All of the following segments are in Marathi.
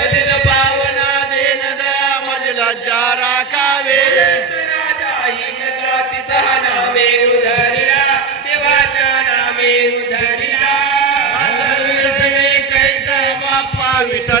भजन पावना देन मजला चारा कावे। तिचा नामे उधरिला। देवाच्या नामे उधरिला कैसा बाप्पा विसा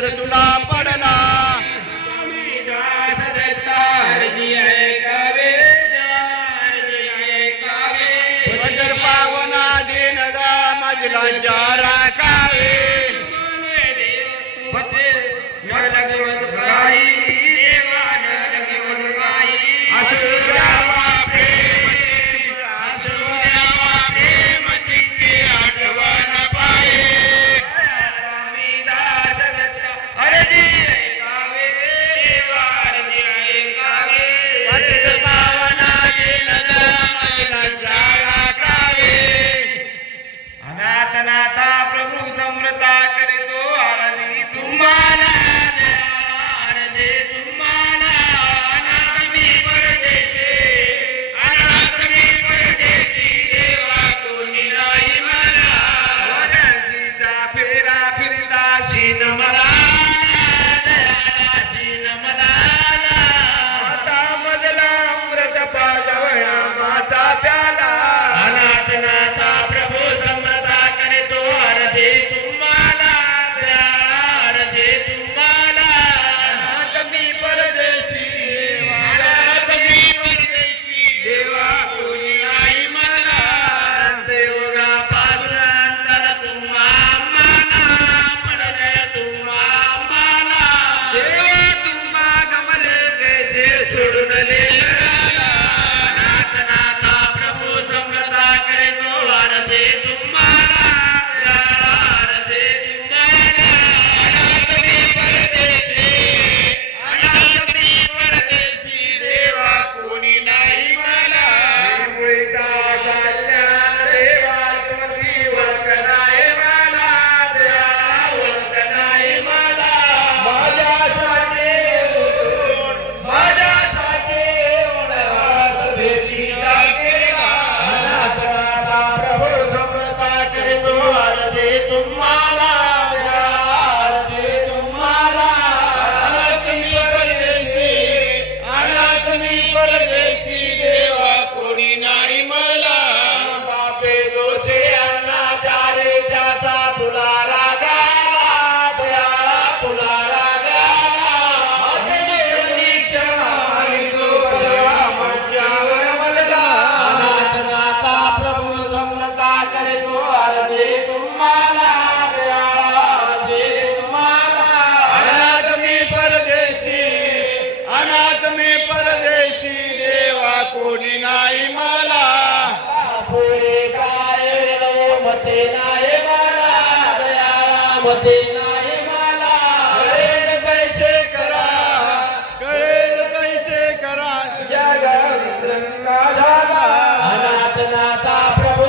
पुरता करीतो हळदी तुम्हाला हळदी तुम्हाला अनागमी परदेशी अनागमी देवा कोणी मला. वडांची फेरा फिरता शीन मला दयाला bebê আমি পরদেশি দেওয়া করি নাই होते नाही मला दयाला होते नाही कैसे करा कळेल कैसे करा. तुझ्या घरा मित्र झाला? अनाथ नाथा प्रभू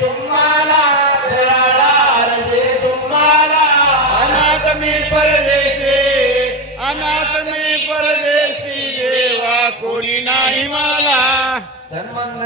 तुम्हाला. दयाला तुम्हाला. अनाथ मी परदेशी अनाथ मी परदेशी देवा कोणी नाही मला. धर्मांगण